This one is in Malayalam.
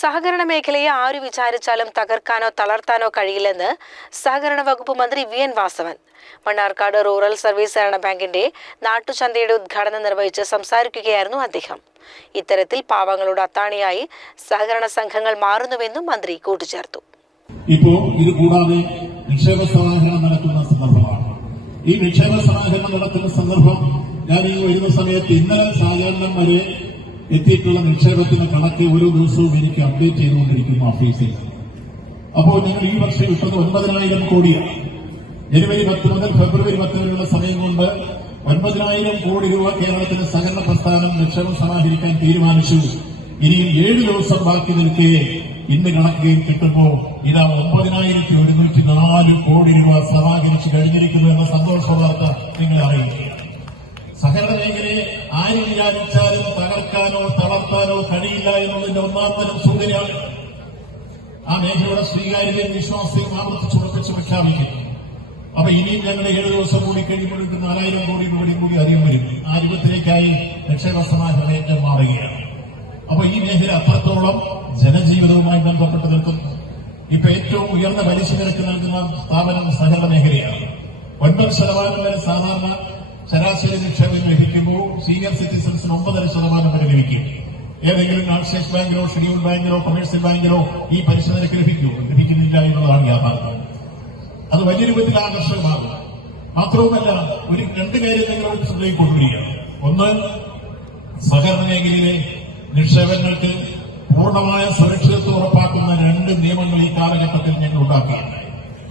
സഹകരണ മേഖലയെ ആര് വിചാരിച്ചാലും തകർക്കാനോ തളർത്താനോ കഴിയില്ലെന്ന് സഹകരണ വകുപ്പ് മന്ത്രി V N Vasavan. Mannarkkad rural service സഹകരണ ബാങ്കിന്റെ നാട്ടുചന്തയുടെ ഉദ്ഘാടനം നിർവഹിച്ച് സംസാരിക്കുകയായിരുന്നു അദ്ദേഹം. ഇത്തരത്തിൽ പാവങ്ങളുടെ അത്താണിയായി സഹകരണ സംഘങ്ങൾ മാറുന്നുവെന്നും മന്ത്രി കൂട്ടിച്ചേർത്തു. ഇപ്പോ ഇത് കൂടാതെ നിക്ഷേപ സമാഹരണം നടത്തുന്ന സന്ദർഭമാണ്. ഈ നിക്ഷേപ സമാഹരണം നടത്തുന്ന സന്ദർഭം ഞാൻ ഈ വരുന്ന സമയത്ത് ഇന്നലെ സാധാരണ വരെ എത്തിയിട്ടുള്ള നിക്ഷേപത്തിന്റെ കണക്ക് ഓരോ ദിവസവും എനിക്ക് അപ്ഡേറ്റ് ചെയ്തുകൊണ്ടിരിക്കുന്നു ഓഫീസിൽ അപ്പോൾ ഞങ്ങൾ ഈ വർഷം ഇട്ടത് ഒൻപതിനായിരം കോടിയാണ് ജനുവരി പത്ത് മുതൽ ഫെബ്രുവരി പത്ത് വരെയുള്ള സമയം കൊണ്ട് ഒൻപതിനായിരം കോടി രൂപ കേരളത്തിന്റെ സഹകരണ പ്രസ്ഥാനം നിക്ഷേപം സമാഹരിക്കാൻ തീരുമാനിച്ചു. ഇനിയും ഏഴ് ദിവസം ബാക്കി നിൽക്കെ. ഇന്ന് കണക്കുകയും കിട്ടുമ്പോൾ ഇതാ ഒമ്പതിനായിരത്തി ഒരുന്നൂറ്റി നാല് കോടി രൂപ സമാഹരിച്ചു കഴിഞ്ഞിരിക്കുന്നു എന്ന സന്തോഷ വാർത്ത നിങ്ങളെ അറിയിക്കുക സഹകരണ മേഖലയെ ആര് വിചാരിച്ചാലും തകർക്കാനോ തളർത്താനോ കഴിയില്ല എന്നുള്ളതിന്റെ ഒന്നാം തരം സൂചനയാണ് ആ മേഖലയുടെ സ്വീകാര്യതയും വിശ്വാസയും ആവർത്തിച്ച് ഉറപ്പിച്ച് പ്രഖ്യാപിക്കുന്നു. അപ്പൊ ഇനിയും ഞങ്ങളുടെ ഏഴ് ദിവസം കൂടി കഴിയുമ്പോഴേക്കും നാലായിരം കോടി രൂപയും കൂടി അധികം വരും. ആ രൂപത്തിലേക്കായി നിക്ഷേപ സമാഹരണ മാറുകയാണ്. അപ്പൊ ഈ മേഖല അത്രത്തോളം ജനജീവിതവുമായി ബന്ധപ്പെട്ട് നിൽക്കുന്നു. ഇപ്പൊ ഏറ്റവും ഉയർന്ന പലിശ നിരക്ക് നൽകുന്ന സ്ഥാപനം സഹകരണ മേഖലയാണ്. ഒൻപത് ശതമാനം വരെ സാധാരണ ശരാശരി നിക്ഷേപം ലഭിക്കുമ്പോൾ സീനിയർ സിറ്റിസൺസിന് ഒമ്പതര ശതമാനം വരെ ലഭിക്കും. ഏതെങ്കിലും നാഷണൽ ബാങ്കിലോ ഷെഡ്യൂൾ ബാങ്കിലോ കൊമേഴ്സ്യൽ ബാങ്കിലോ ഈ പലിശ നിരക്ക് ലഭിക്കൂ ലഭിക്കുന്നില്ല എന്നുള്ളതാണ് യാഥാർത്ഥ്യം. അത് വലിയ രൂപത്തിൽ ആകർഷകമാകും. മാത്രവുമല്ല ഒരു രണ്ട് കാര്യം നിങ്ങൾ ശ്രദ്ധയിൽ കൊണ്ടുവരികയാണ് ഒന്ന് സഹകരണ മേഖലയിലെ നിക്ഷേപങ്ങൾക്ക് പൂർണമായ സുരക്ഷിതത്വം ഉറപ്പാക്കുന്ന രണ്ട് നിയമങ്ങൾ